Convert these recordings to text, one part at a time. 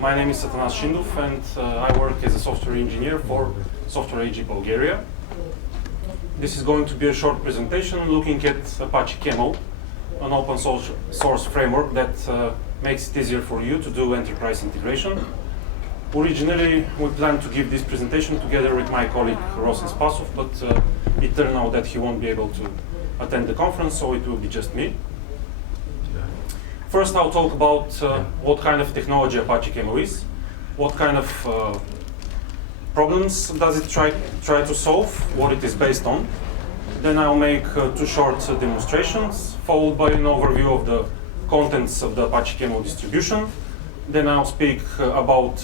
My name is Atanas Shindov, and I work as a software engineer for Software AG Bulgaria. This is going to be a short presentation looking at Apache Camel, an open source framework that makes it easier for you to do enterprise integration. Originally, we planned to give this presentation together with my colleague Rosen Spasov, but it turned out that he won't be able to attend the conference, so it will be just me. First, I'll talk about what kind of technology Apache Camel is, what kind of problems does it try to solve, what it is based on. Then I'll make two short demonstrations, followed by an overview of the contents of the Apache Camel distribution. Then I'll speak about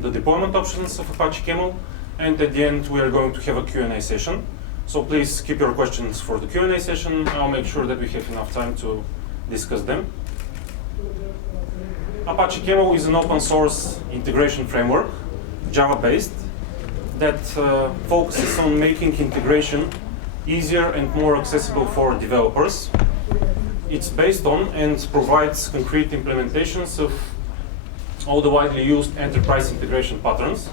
the deployment options of Apache Camel, and at the end we are going to have a Q&A session. So please keep your questions for the Q&A session. I'll make sure that we have enough time to discuss them. Apache Camel is an open source integration framework, Java-based, that focuses on making integration easier and more accessible for developers. It's based on and provides concrete implementations of all the widely used enterprise integration patterns.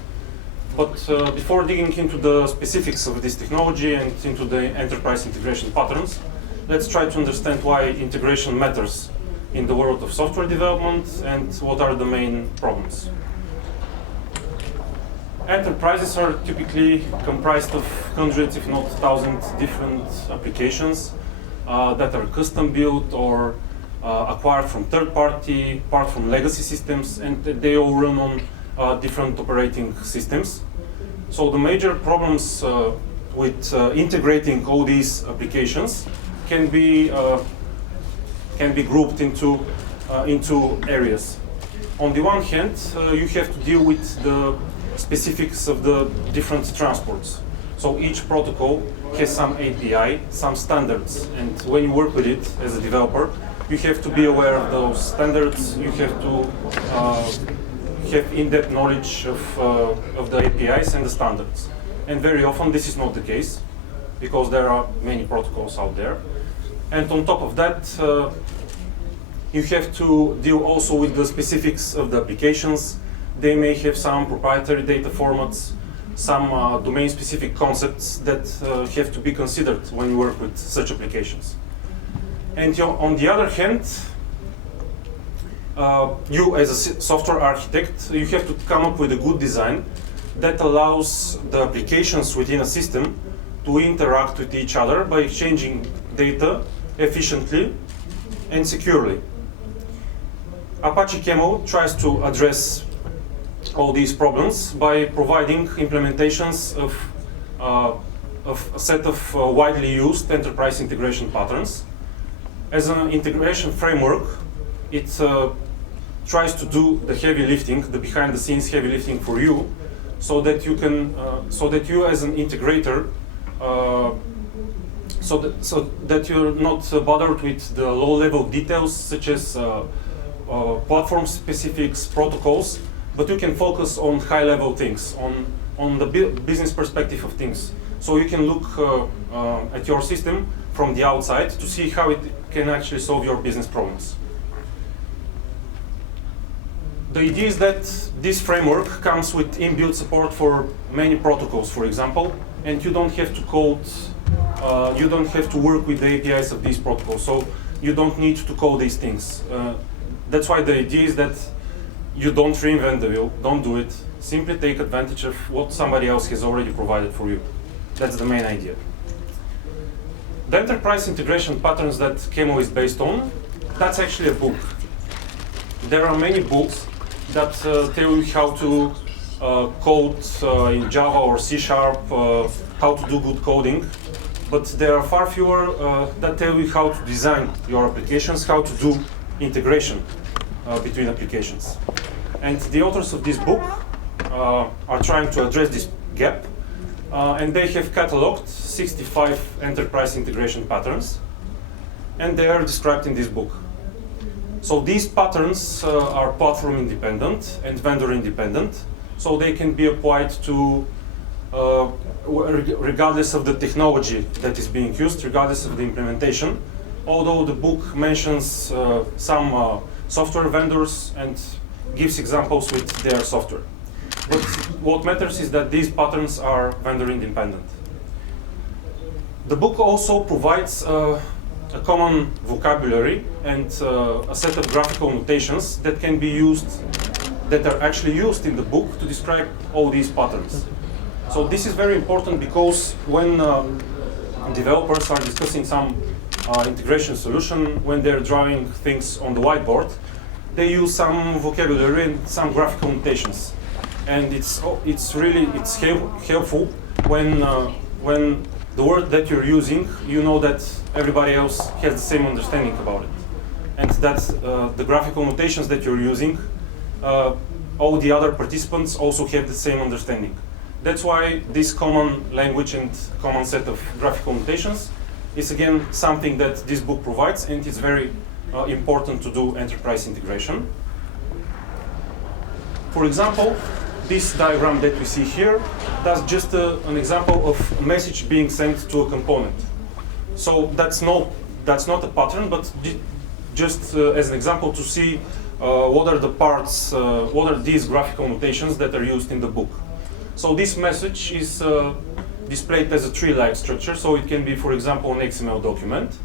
But before digging into the specifics of this technology and into the enterprise integration patterns, let's try to understand why integration matters in the world of software development and what are the main problems. Enterprises are typically comprised of hundreds, if not thousands, different applications that are custom built or acquired from third party, apart from legacy systems, and they all run on different operating systems. So the major problems with integrating all these applications can be grouped into areas. On the one hand, you have to deal with the specifics of the different transports. So each protocol has some API, some standards, and when you work with it as a developer, you have to be aware of those standards. You have to have in-depth knowledge of the APIs and the standards. And very often this is not the case, because there are many protocols out there. And on top of that, you have to deal also with the specifics of the applications. They may have some proprietary data formats, some domain-specific concepts that have to be considered when you work with such applications. And on the other hand, you as a software architect, you have to come up with a good design that allows the applications within a system to interact with each other by exchanging data efficiently and securely. Apache Camel tries to address all these problems by providing implementations of a set of widely used enterprise integration patterns. As an integration framework, it tries to do the heavy lifting, the behind-the-scenes heavy lifting for you, so that you can, so that you as an integrator, so that you're not bothered with the low-level details such as platform specifics, protocols, but you can focus on high-level things, on the business perspective of things. So you can look at your system from the outside to see how it can actually solve your business problems. The idea is that this framework comes with inbuilt support for many protocols, for example, and you don't have to code, you don't have to work with the APIs of these protocols, so you don't need to code these things. That's why the idea is that you don't reinvent the wheel, don't do it. Simply take advantage of what somebody else has already provided for you. That's the main idea. The enterprise integration patterns that Camel is based on, that's actually a book. There are many books that tell you how to code in Java or C#, how to do good coding, but there are far fewer that tell you how to design your applications, how to do integration between applications. And the authors of this book are trying to address this gap, and they have cataloged 65 enterprise integration patterns, and they are described in this book. So these patterns are platform independent and vendor independent, so they can be applied to regardless of the technology that is being used, regardless of the implementation. Although the book mentions some software vendors and gives examples with their software. But what matters is that these patterns are vendor independent. The book also provides a common vocabulary and a set of graphical notations that can be used, that are actually used in the book to describe all these patterns. So this is very important because when developers are discussing some integration solution, when they're drawing things on the whiteboard, they use some vocabulary and some graphical notations. And it's helpful when the word that you're using, you know that everybody else has the same understanding about it. And that the graphical notations that you're using, all the other participants also have the same understanding. That's why this common language and common set of graphical notations is again something that this book provides, and it's very important to do enterprise integration. For example, this diagram that we see here, that's just an example of a message being sent to a component. So that's not a pattern, but just as an example to see what are the parts, what are these graphical notations that are used in the book. So this message is displayed as a tree-like structure, so it can be, for example, an XML document.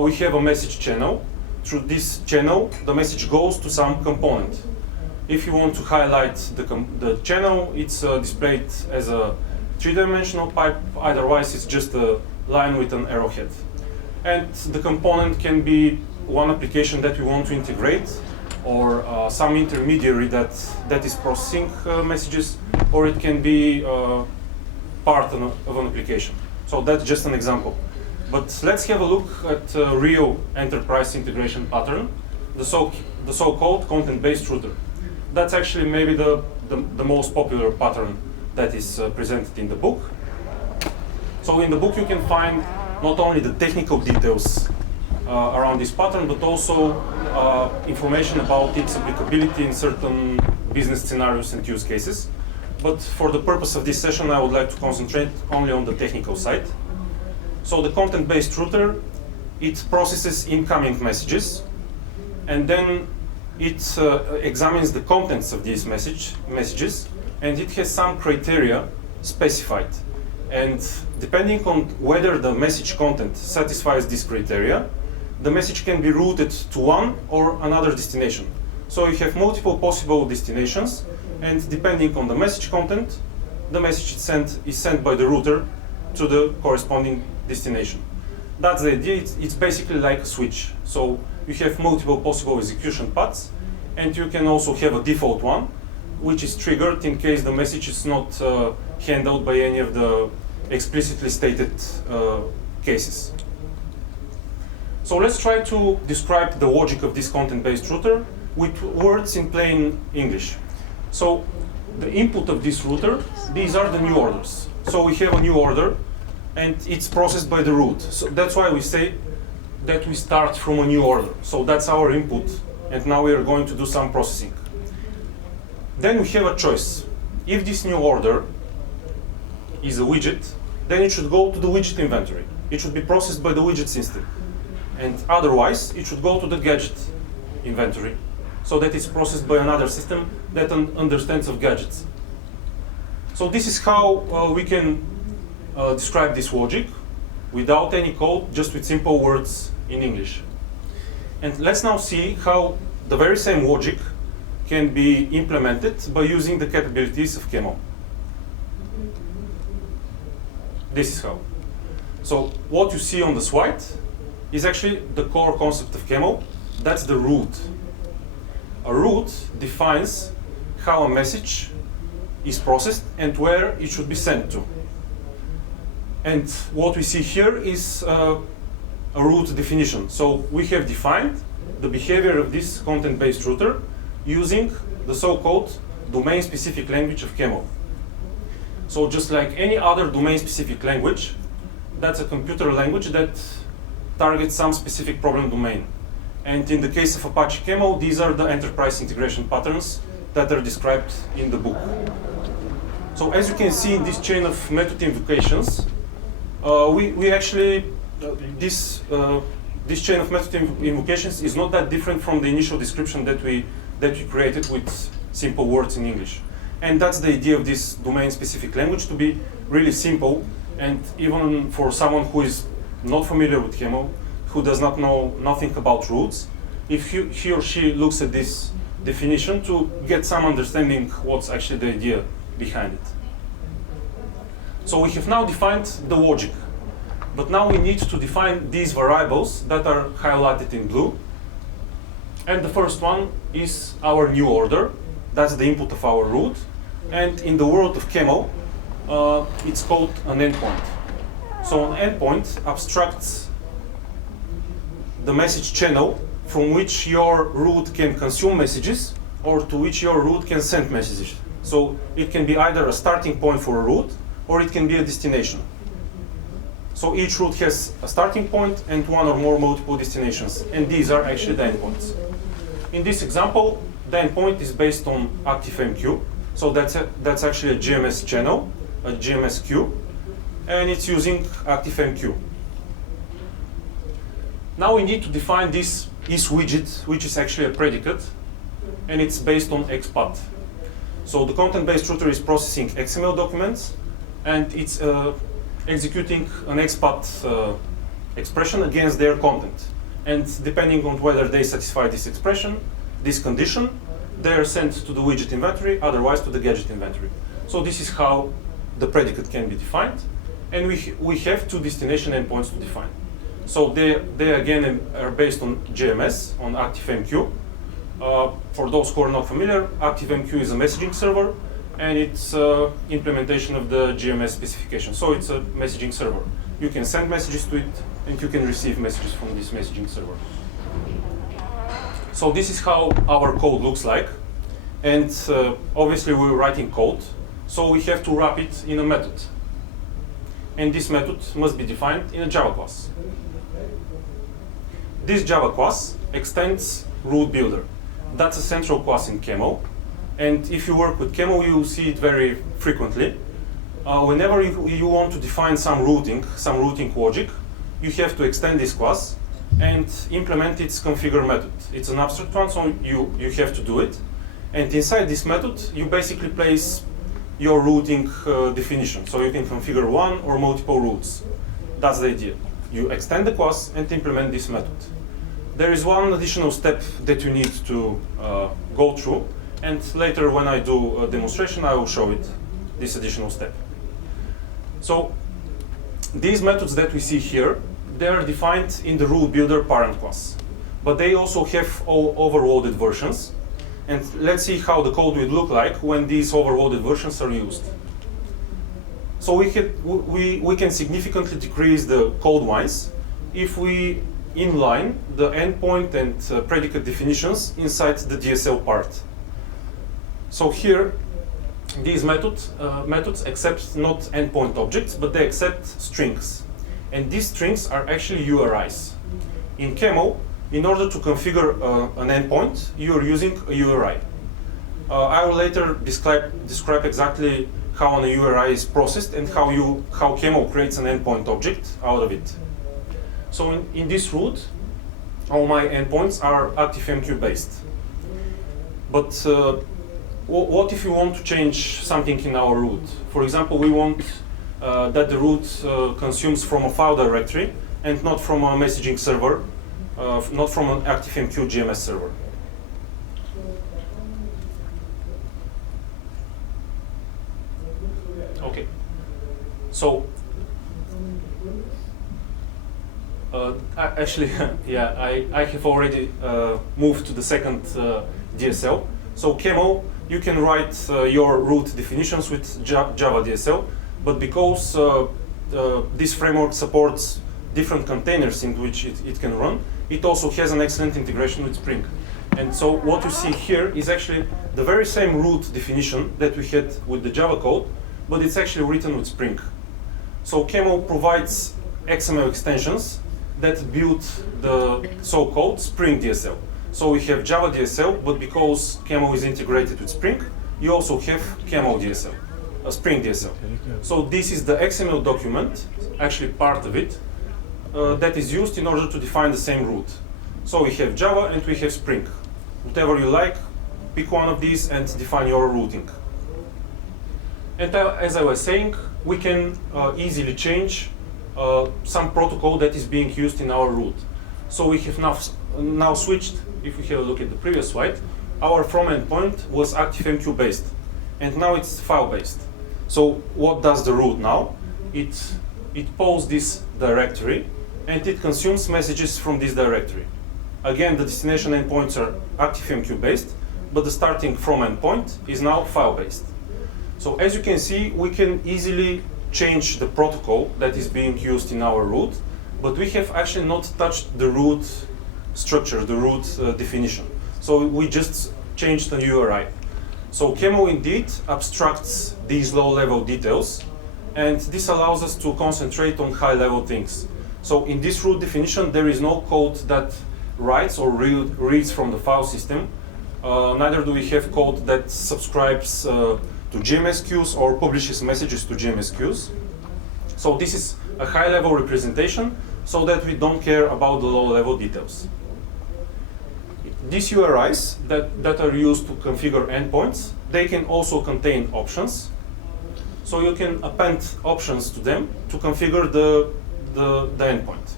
We have a message channel. Through this channel, the message goes to some component. If you want to highlight the channel, it's displayed as a three-dimensional pipe, otherwise it's just a line with an arrowhead. And the component can be one application that we want to integrate, or some intermediary that is processing messages, or it can be part of an application. So that's just an example. But let's have a look at a real enterprise integration pattern, the so-called content-based router. That's actually maybe the most popular pattern that is presented in the book. So in the book you can find not only the technical details around this pattern, but also information about its applicability in certain business scenarios and use cases. But for the purpose of this session, I would like to concentrate only on the technical side. So the content-based router, it processes incoming messages, and then it examines the contents of these messages, and it has some criteria specified. And depending on whether the message content satisfies this criteria, the message can be routed to one or another destination. So you have multiple possible destinations, and depending on the message content, the message is sent by the router to the corresponding destination. That's the idea. It's basically like a switch. So you have multiple possible execution paths, and you can also have a default one, which is triggered in case the message is not handled by any of the explicitly stated cases. So let's try to describe the logic of this content-based router with words in plain English. So the input of this router, these are the new orders. So we have a new order, and it's processed by the root. So that's why we say that we start from a new order. So that's our input, and now we are going to do some processing. Then we have a choice. If this new order is a widget, then it should go to the widget inventory. It should be processed by the widget system. And otherwise, it should go to the gadget inventory, so that it's processed by another system that understands of gadgets. So this is how we can describe this logic without any code, just with simple words in English. And let's now see how the very same logic can be implemented by using the capabilities of Camel. This is how. So what you see on the slide is actually the core concept of Camel. That's the root. A root defines how a message is processed and where it should be sent to. And what we see here is a root definition. So we have defined the behavior of this content-based router using the so-called domain-specific language of Camel. So just like any other domain-specific language, that's a computer language that targets some specific problem domain. And in the case of Apache Camel, these are the enterprise integration patterns that are described in the book. So as you can see in this chain of method invocations, we actually, this chain of method invocations is not that different from the initial description that we that we created with simple words in English. And that's the idea of this domain-specific language, to be really simple, and even for someone who is not familiar with Camel, who does not know nothing about roots, if he or she looks at this definition, to get some understanding what's actually the idea behind it. So we have now defined the logic, but now we need to define these variables that are highlighted in blue. And the first one is our new order. That's the input of our root. And in the world of Camel, it's called an endpoint. So an endpoint abstracts the message channel from which your root can consume messages or to which your root can send messages. So it can be either a starting point for a root or it can be a destination. So each root has a starting point and one or more multiple destinations, and these are actually the endpoints. In this example, the endpoint is based on ActiveMQ, so that's actually a GMS channel, a GMS queue, and it's using ActiveMQ. Now we need to define this isWidget, which is actually a predicate, and it's based on XPath. So the content-based router is processing XML documents, and it's executing an XPath expression against their content. And depending on whether they satisfy this expression, this condition, they are sent to the widget inventory, otherwise to the gadget inventory. So this is how the predicate can be defined. And we have two destination endpoints to define. So they again are based on GMS, on ActiveMQ. For those who are not familiar, ActiveMQ is a messaging server, and it's implementation of the GMS specification. So it's a messaging server. You can send messages to it, and you can receive messages from this messaging server. So this is how our code looks like. And obviously we're writing code, so we have to wrap it in a method. And this method must be defined in a Java class. This Java class extends root builder. That's a central class in Camel. And if you work with Camel, you will see it very frequently. Whenever you want to define some routing logic, you have to extend this class and implement its configure method. It's an abstract one, so you have to do it. And inside this method, you basically place your routing definition. So you can configure one or multiple routes. That's the idea. You extend the class and implement this method. There is one additional step that you need to go through. And later, when I do a demonstration, I will show it, this additional step. So these methods that we see here, they are defined in the root builder parent class. But they also have overloaded versions. And let's see how the code will look like when these overloaded versions are used. So we can significantly decrease the code lines if we inline the endpoint and predicate definitions inside the DSL part. So here, these methods accept not endpoint objects, but they accept strings. And these strings are actually URIs. In Camel, in order to configure an endpoint, you are using a URI. I will later describe exactly how an URI is processed and how Camel creates an endpoint object out of it. So in this root, all my endpoints are ActiveMQ based. But what if we want to change something in our root? For example, we want that the root consumes from a file directory and not from a messaging server, not from an ActiveMQ GMS server. Okay. So actually, yeah, I have already moved to the second DSL. So Camel, you can write your root definitions with Java DSL, but because this framework supports different containers in which it can run, it also has an excellent integration with Spring. And so what you see here is actually the very same root definition that we had with the Java code, but it's actually written with Spring. So Camel provides XML extensions that build the so-called Spring DSL. So we have Java DSL, but because Camel is integrated with Spring, you also have Camel DSL, a Spring DSL. So this is the XML document, actually part of it, that is used in order to define the same root. So we have Java and we have Spring. Whatever you like, pick one of these and define your routing. And as I was saying, we can easily change some protocol that is being used in our route. So we have now switched, if we have a look at the previous slide, our from endpoint was ActiveMQ based, and now it's file based. So what does the route now? It pulls this directory, and it consumes messages from this directory. Again, the destination endpoints are ActiveMQ based, but the starting from endpoint is now file based. So as you can see, we can easily change the protocol that is being used in our route, but we have actually not touched the route structure, the route definition. So we just changed the URI. So Camel indeed abstracts these low-level details, and this allows us to concentrate on high-level things. So in this route definition, there is no code that writes or reads from the file system. Neither do we have code that subscribes to GMS queues or publishes messages to GMS queues. So this is a high-level representation so that we don't care about the low-level details. These URIs that are used to configure endpoints, they can also contain options. So you can append options to them to configure the endpoint.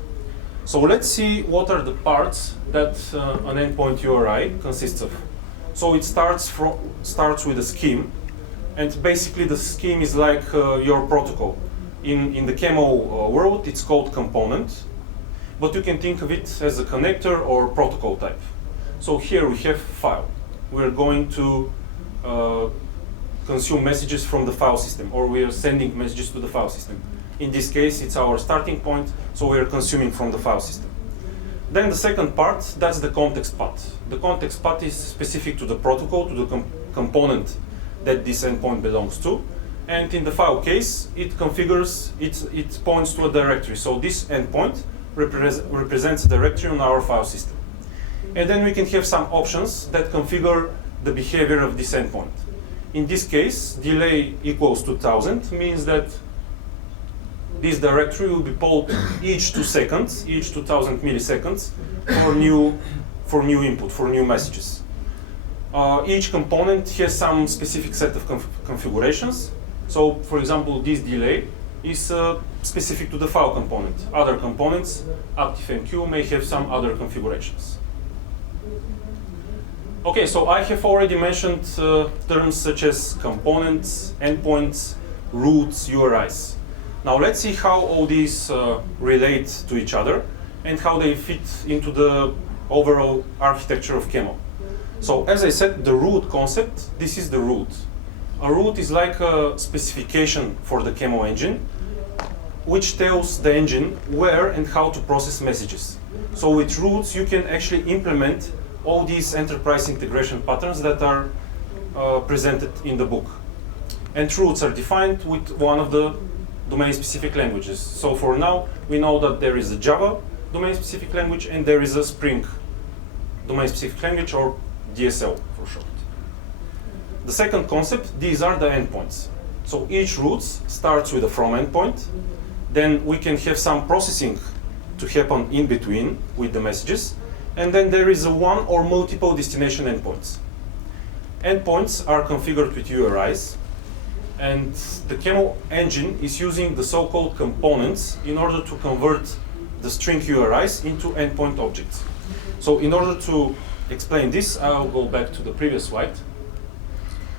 So let's see what are the parts that an endpoint URI consists of. So it starts with a scheme, and basically the scheme is like your protocol. In the Camel world, it's called component, but you can think of it as a connector or protocol type. So here we have file. We're going to consume messages from the file system, or we are sending messages to the file system. In this case, it's our starting point, so we are consuming from the file system. Then the second part, that's the context part. The context part is specific to the protocol, to the component that this endpoint belongs to. And in the file case, it configures, it points to a directory. So this endpoint represents a directory on our file system. And then we can have some options that configure the behavior of this endpoint. In this case, delay equals 2000 means that this directory will be pulled each 2 seconds, each 2000 milliseconds for new input, for new messages. Each component has some specific set of configurations. So, for example, this delay is specific to the file component. Other components, ActiveMQ, may have some other configurations. Okay, so I have already mentioned terms such as components, endpoints, routes, URIs. Now let's see how all these relate to each other and how they fit into the overall architecture of Camel. So as I said, the route concept, this is the route. A route is like a specification for the Camel engine, which tells the engine where and how to process messages. So with routes, you can actually implement all these enterprise integration patterns that are presented in the book. And routes are defined with one of the domain-specific languages. So for now, we know that there is a Java domain-specific language and there is a Spring domain-specific language, or DSL for short. The second concept, these are the endpoints. So each route starts with a from endpoint. Then we can have some processing to happen in between with the messages. And then there is a one or multiple destination endpoints. Endpoints are configured with URIs. And the Camel engine is using the so-called components in order to convert the string URIs into endpoint objects. So in order to explain this, I'll go back to the previous slide.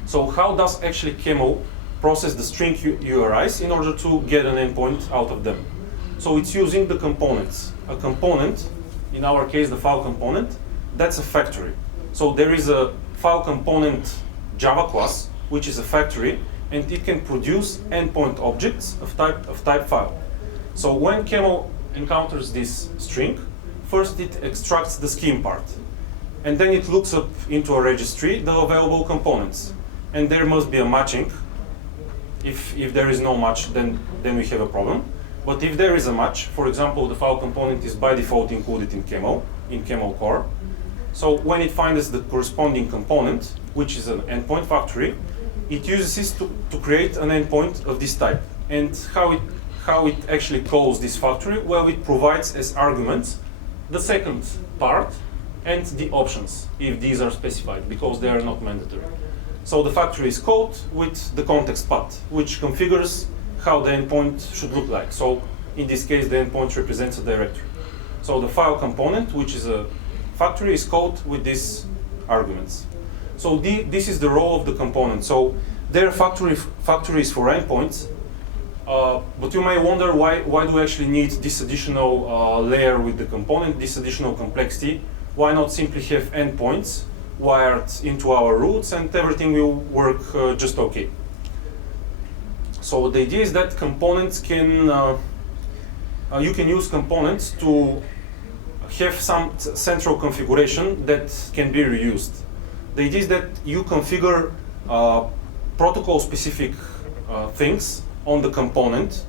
So how does actually Camel process the string URIs in order to get an endpoint out of them? So it's using the components. A component, in our case the file component, that's a factory. So there is a file component Java class, which is a factory, and it can produce endpoint objects of type file. So when Camel encounters this string, first it extracts the scheme part, and then it looks up into a registry the available components, and there must be a matching. If there is no match, then we have a problem. But if there is a match, for example, the file component is by default included in Camel core. So when it finds the corresponding component, which is an endpoint factory, it uses this to create an endpoint of this type. And how it actually calls this factory? Well, it provides as arguments the second part, and the options, if these are specified, because they are not mandatory. So the factory is called with the context path, which configures how the endpoint should look like. So in this case, the endpoint represents a directory. So the file component, which is a factory, is called with these arguments. So this is the role of the component. So there are factories for endpoints, but you may wonder why do we actually need this additional layer with the component, this additional complexity? Why not simply have endpoints wired into our roots and everything will work just okay? So the idea is that components can, you can use components to have some central configuration that can be reused. The idea is that you configure protocol-specific things on the component,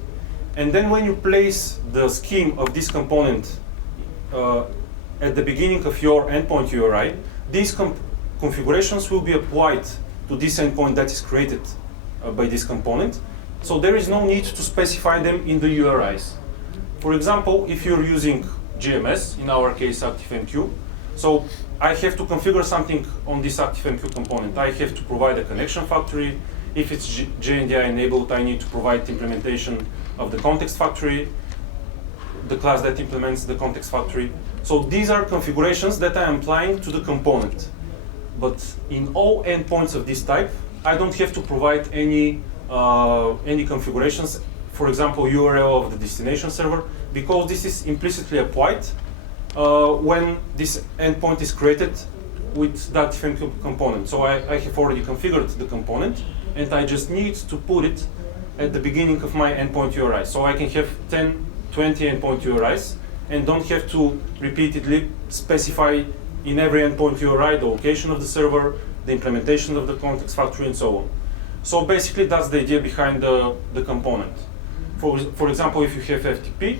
and then when you place the scheme of this component at the beginning of your endpoint URI, these configurations will be applied to this endpoint that is created by this component. So there is no need to specify them in the URIs. For example, if you're using GMS, in our case ActiveMQ, so I have to configure something on this ActiveMQ component. I have to provide a connection factory. If it's JNDI enabled, I need to provide implementation of the context factory, the class that implements the context factory. So these are configurations that I am applying to the component. But in all endpoints of this type, I don't have to provide any configurations, for example, URL of the destination server, because this is implicitly applied when this endpoint is created with that component. So I have already configured the component, and I just need to put it at the beginning of my endpoint URI. So I can have 10, 20 endpoint URIs, and don't have to repeatedly specify in every endpoint URI the location of the server, the implementation of the context factory, and so on. So basically, that's the idea behind the component. For example, if you have FTP,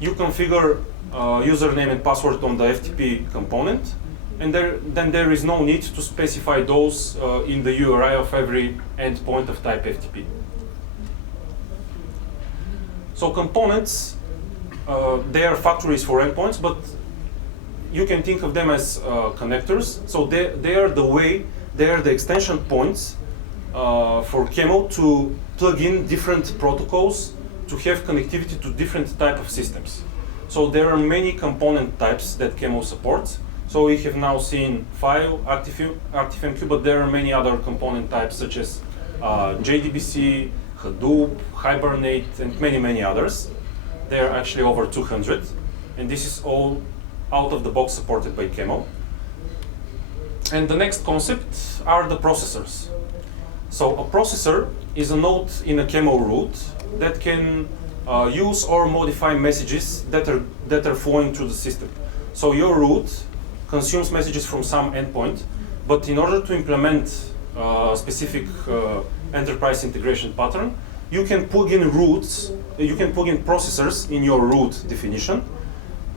you configure username and password on the FTP component, and then there is no need to specify those in the URI of every endpoint of type FTP. So components, they are factories for endpoints, but you can think of them as connectors. So they are the extension points for Camel to plug in different protocols to have connectivity to different type of systems. So there are many component types that Camel supports. So we have now seen file, ActiveMQ, but there are many other component types such as JDBC, Hadoop, Hibernate, and many others. There are actually over 200, and this is all out of the box supported by Camel. And the next concept are the processors. So a processor is a node in a Camel root that can use or modify messages that are flowing through the system. So your root consumes messages from some endpoint, but in order to implement a specific enterprise integration pattern, you can plug in roots, you can plug in processors in your root definition.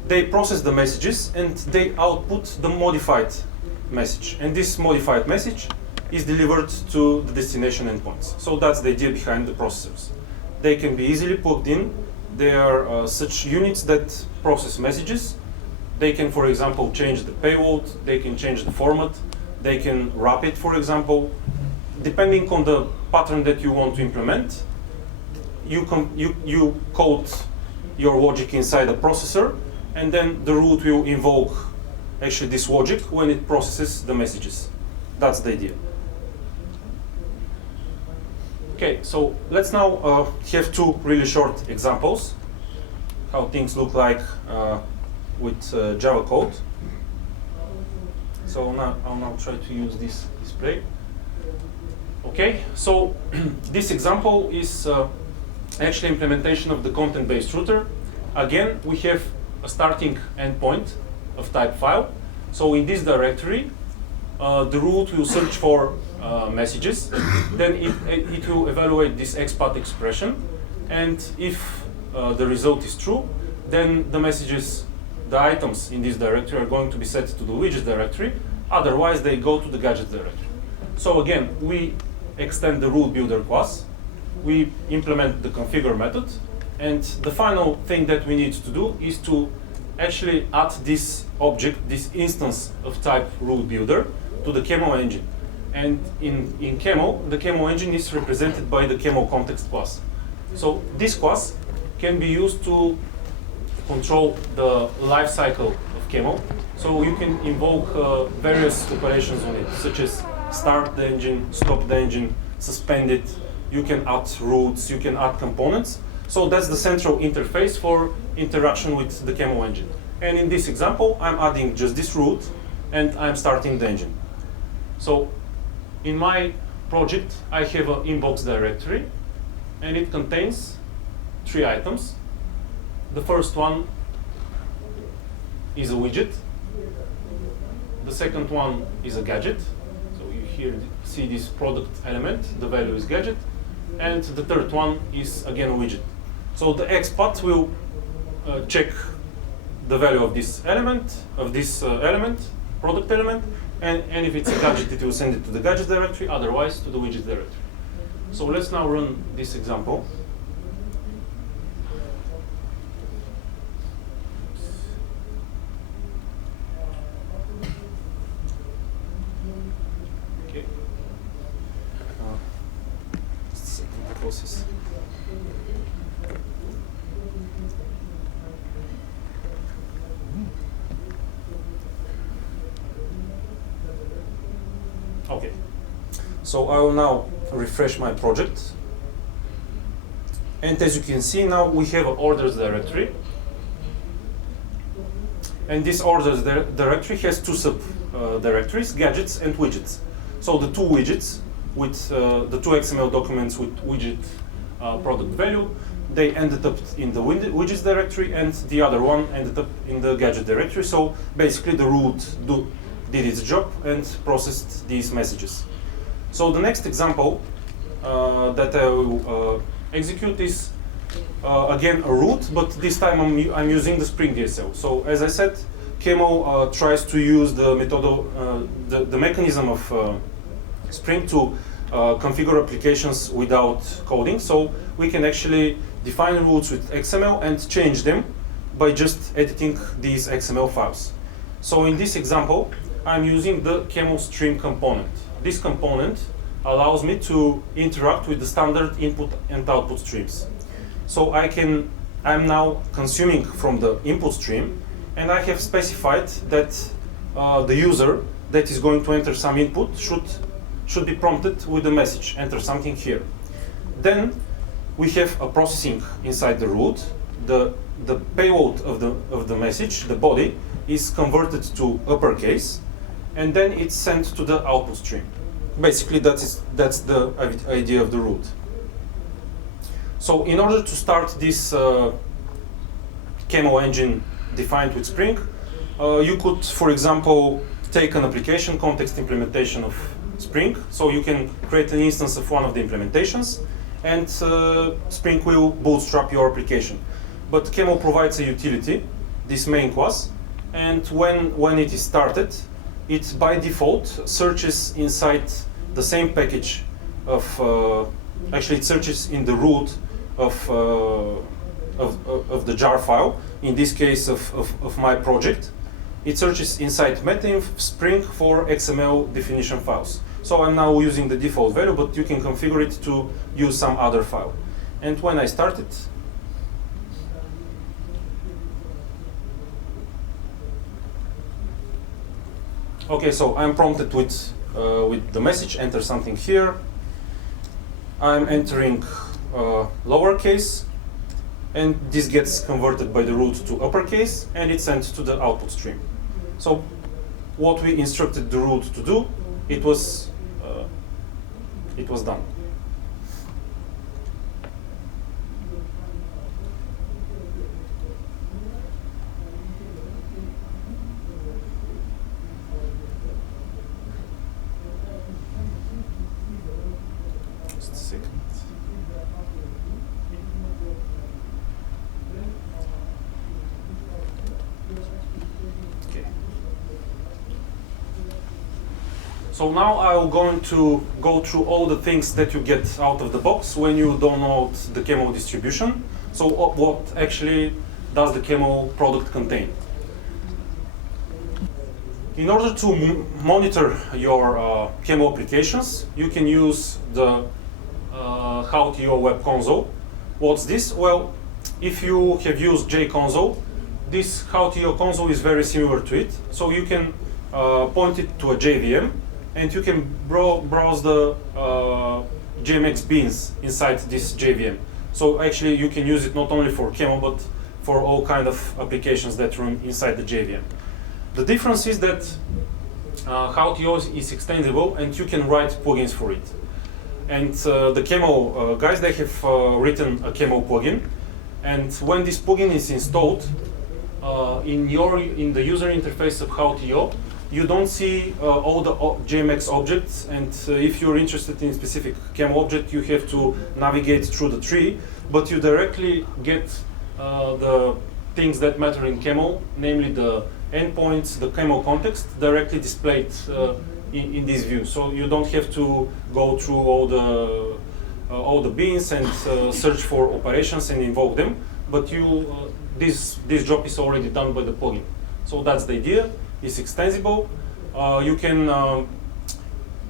They process the messages and they output the modified message. And this modified message is delivered to the destination endpoints. So that's the idea behind the processors. They can be easily plugged in. They are such units that process messages. They can, for example, change the payload. They can change the format. They can wrap it, for example. Depending on the pattern that you want to implement, you code your logic inside a processor, and then the root will invoke actually this logic when it processes the messages. That's the idea. Okay, so let's now have two really short examples, how things look like with Java code. So now I'll now try to use this display. Okay, so this example is actually implementation of the content-based router. Again, we have a starting endpoint of type file. So in this directory, the root will search for messages. Then it will evaluate this XPath expression. And if the result is true, then the messages, the items in this directory are going to be set to the widgets directory. Otherwise, they go to the gadgets directory. So again, we extend the root builder class. We implement the configure method. And the final thing that we need to do is to actually add this object, this instance of type root builder to the Camel engine. And in Camel, the Camel engine is represented by the Camel context class. So this class can be used to control the life cycle of Camel. So you can invoke various operations on it, such as start the engine, stop the engine, suspend it. You can add roots, you can add components. So that's the central interface for interaction with the Camel engine. And in this example, I'm adding just this root, and I'm starting the engine. So in my project, I have an inbox directory, and it contains 3 items. The first one is a widget. The second one is a gadget. So you here see this product element, the value is gadget. And the third one is again a widget. So the XPath will check the value of this element, product element, and if it's a gadget, it will send it to the gadget directory, otherwise to the widget directory. So let's now run this example. Okay. Second process. Okay, so I will now refresh my project. And as you can see, now we have an orders directory. And this orders directory has 2 sub-directories, gadgets and widgets. So the 2 widgets with the 2 XML documents with widget product value, they ended up in the widgets directory, and the other one ended up in the gadget directory. So basically the root did its job and processed these messages. So the next example that I will execute is again a root, but this time I'm using the Spring DSL. So as I said, Camel tries to use the mechanism of Spring to configure applications without coding. So we can actually define roots with XML and change them by just editing these XML files. So in this example, I'm using the Camel stream component. This component allows me to interact with the standard input and output streams. So I'm now consuming from the input stream, and I have specified that the user that is going to enter some input should be prompted with the message, enter something here. Then we have a processing inside the root. The payload of the message, the body, is converted to uppercase, and then it's sent to the output stream. Basically, that's the idea of the root. So in order to start this Camel engine defined with Spring, you could, for example, take an application context implementation of Spring. So you can create an instance of one of the implementations, and Spring will bootstrap your application. But Camel provides a utility, this main class, and when it is started, it by default searches inside the same package of, actually it searches in the root of the jar file, in this case of my project. It searches inside metainf Spring for XML definition files. So I'm now using the default value, but you can configure it to use some other file. And when I start it, okay, so I'm prompted with the message, enter something here. I'm entering lowercase, and this gets converted by the root to uppercase, and it's sent to the output stream. So what we instructed the root to do, it was done. Just a second. Okay. So now I'm going to go through all the things that you get out of the box when you download the Camel distribution. So what actually does the Camel product contain? In order to monitor your Camel applications, you can use the How.io web console. What's this? Well, if you have used JConsole, this How.io console is very similar to it. So you can point it to a JVM, and you can browse the JMX beans inside this JVM. So actually you can use it not only for Camel, but for all kind of applications that run inside the JVM. The difference is that How.io is extensible, and you can write plugins for it. And the Camel guys, they have written a Camel plugin, and when this plugin is installed in the user interface of How.io, you don't see all the JMX objects, and if you're interested in a specific Camel object, you have to navigate through the tree, but you directly get the things that matter in Camel, namely the endpoints, the Camel context, directly displayed in this view. So you don't have to go through all the beans and search for operations and invoke them, but this job is already done by the plugin. So that's the idea. It's extensible. You can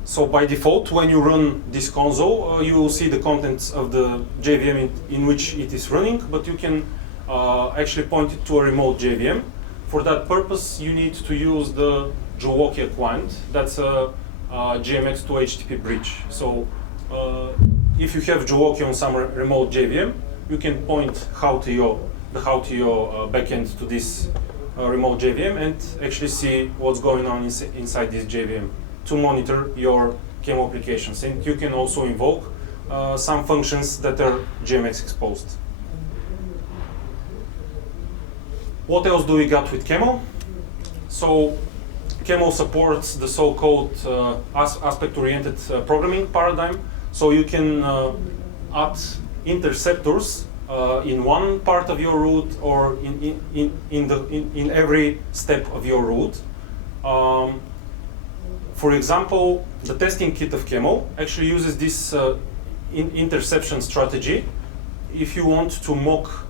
so by default, when you run this console, you will see the contents of the JVM in which it is running, but you can actually point it to a remote JVM. For that purpose, you need to use the Jolokia client. That's a JMX to HTTP bridge. So if you have Jolokia on some remote JVM, you can point the How.io backend to this remote JVM and actually see what's going on inside this JVM to monitor your Camel applications. And you can also invoke some functions that are JMX exposed. What else do we got with Camel? So Camel supports the so-called aspect-oriented programming paradigm. So you can add interceptors in one part of your route or in every step of your route. For example, the testing kit of Camel actually uses this interception strategy. If you want to mock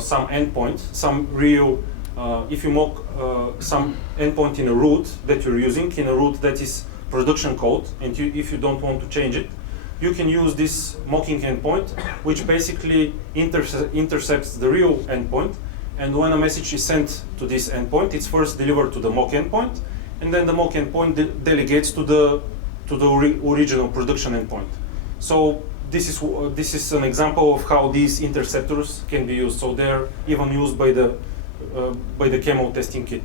some endpoint, if you mock some endpoint in a route that you're using, in a route that is production code, and if you don't want to change it, you can use this mocking endpoint, which basically intercepts the real endpoint. And when a message is sent to this endpoint, it's first delivered to the mock endpoint, and then the mock endpoint delegates to the original production endpoint. So this is an example of how these interceptors can be used. So they're even used by the Camel testing kit.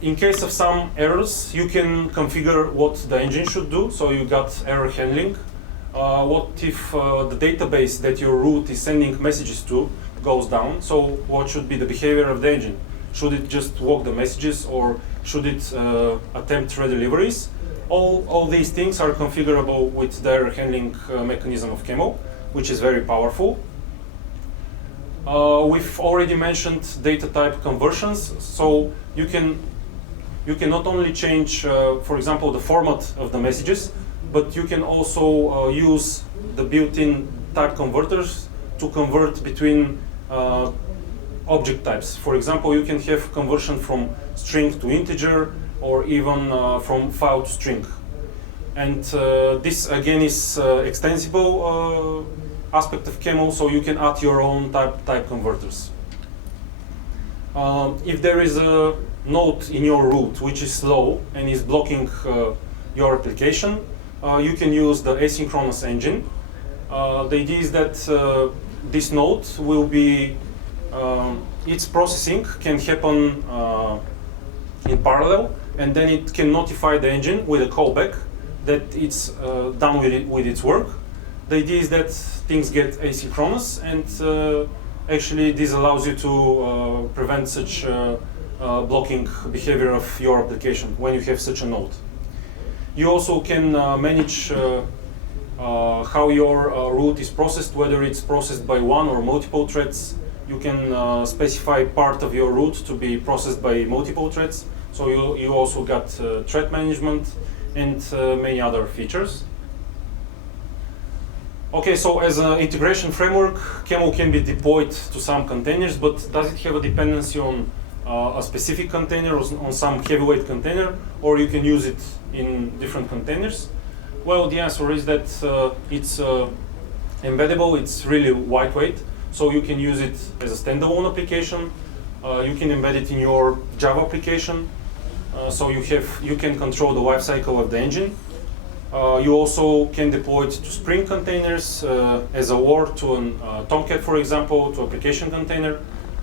In case of some errors, you can configure what the engine should do. So you got error handling. What if the database that your route is sending messages to goes down? So what should be the behavior of the engine? Should it just walk the messages, or should it attempt redeliveries? All these things are configurable with the error handling mechanism of Camel, which is very powerful. We've already mentioned data type conversions. So you can not only change, for example, the format of the messages, but you can also use the built-in type converters to convert between object types. For example, you can have conversion from string to integer, or even from file to string. And this again is extensible aspect of Camel, so you can add your own type converters. If there is a node in your route which is slow and is blocking your application, you can use the asynchronous engine. The idea is that this node will be, its processing can happen in parallel, and then it can notify the engine with a callback that it's done with its work. The idea is that things get asynchronous, and actually this allows you to prevent such blocking behavior of your application when you have such a node. You also can manage how your route is processed, whether it's processed by one or multiple threads. You can specify part of your route to be processed by multiple threads. So you also got thread management and many other features. Okay, so as an integration framework, Camel can be deployed to some containers, but does it have a dependency on a specific container on some heavyweight container, or you can use it in different containers? Well, the answer is that it's embeddable. It's really lightweight, so you can use it as a standalone application. You can embed it in your Java application, so you can control the life cycle of the engine. You also can deploy it to Spring containers as a ward to a Tomcat, for example, to application container.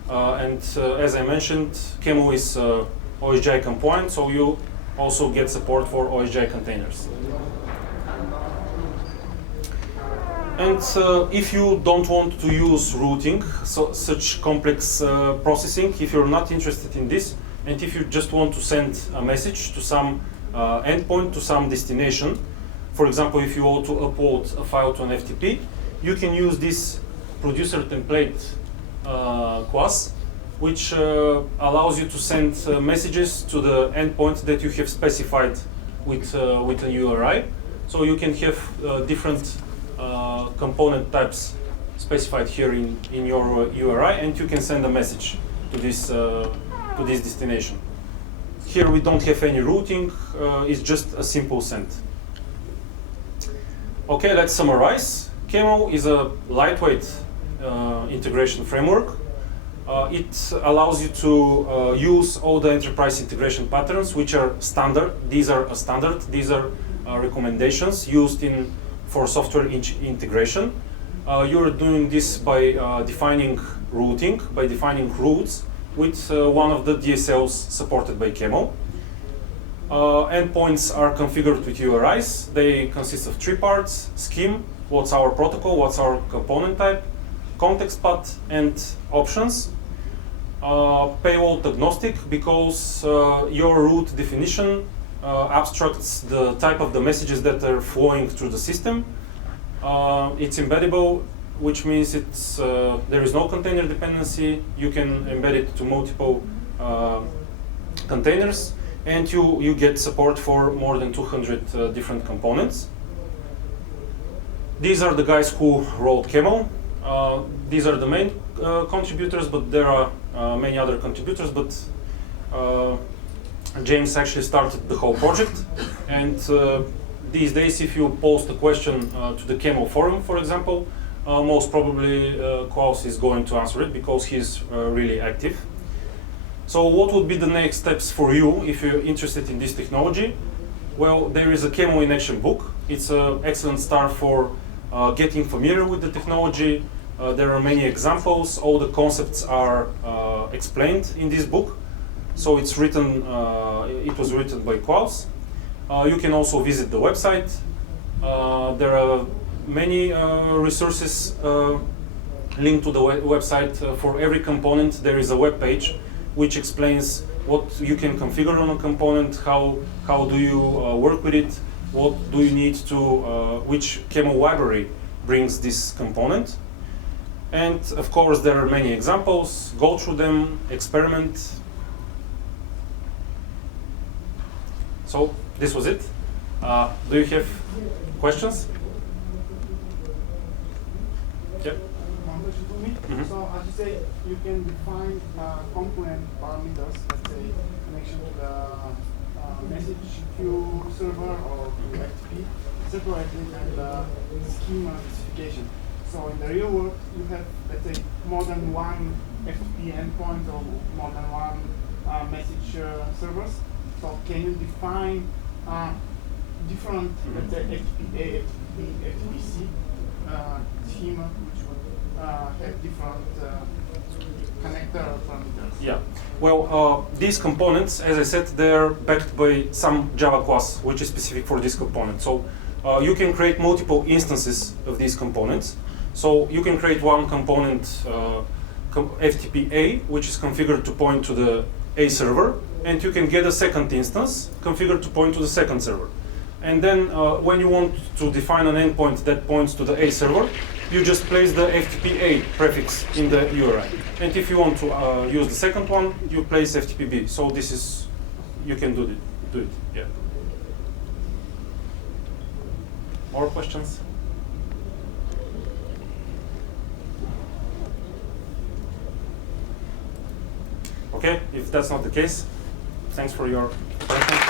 As I mentioned, Camel is OSGI compliant, so you also get support for OSGI containers. And if you don't want to use routing, such complex processing, if you're not interested in this, and if you just want to send a message to some endpoint, to some destination, for example, if you want to upload a file to an FTP, you can use this producer template class, which allows you to send messages to the endpoint that you have specified with a URI. So you can have different component types specified here in your URI, and you can send a message to this destination. Here we don't have any routing, it's just a simple send. Okay, let's summarize. Camel is a lightweight integration framework. It allows you to use all the enterprise integration patterns, which are standard. These are a standard. These are recommendations used for software integration. You're doing this by defining routing, by defining routes with one of the DSLs supported by Camel. Endpoints are configured with URIs. They consist of three parts: scheme, what's our protocol, what's our component type, context path, and options. Payload agnostic, because your route definition abstracts the type of the messages that are flowing through the system. It's embeddable, which means there is no container dependency. You can embed it to multiple containers, and you get support for more than 200 different components. These are the guys who wrote Camel. These are the main contributors, but there are many other contributors. But James actually started the whole project, and these days, if you post a question to the Camel forum, for example, most probably Klaus is going to answer it because he's really active. So what would be the next steps for you if you're interested in this technology? Well, there is a Camel in Action book. It's an excellent start for getting familiar with the technology. There are many examples. All the concepts are explained in this book. So it's written. It was written by Klaus. You can also visit the website. There are many resources linked to the website. For every component, there is a web page which explains what you can configure on a component, how do you work with it, what do you need to, which Camel library brings this component. And of course, there are many examples. Go through them, experiment. So this was it. Do you have questions? Yeah. Mm-hmm. So as you say, you can define component parameters, let's say connection to the message queue server or to FTP, separately, and schema specification. So in the real world, you have, let's say, more than one FTP endpoint or more than one message servers. So can you define different, let's say, FTP-A, FTP-B, FTP-C schema, which would have different connector parameters? Yeah. Well, these components, as I said, they're backed by some Java class, which is specific for this component. So you can create multiple instances of these components. So you can create one component, FTP-A, which is configured to point to the A server, and you can get a second instance configured to point to the second server. And then when you want to define an endpoint that points to the A server, you just place the FTP-A prefix in the URI. And if you want to use the second one, you place FTP-B. So this is, you can do it, yeah. More questions? Okay, if that's not the case, thanks for your attention.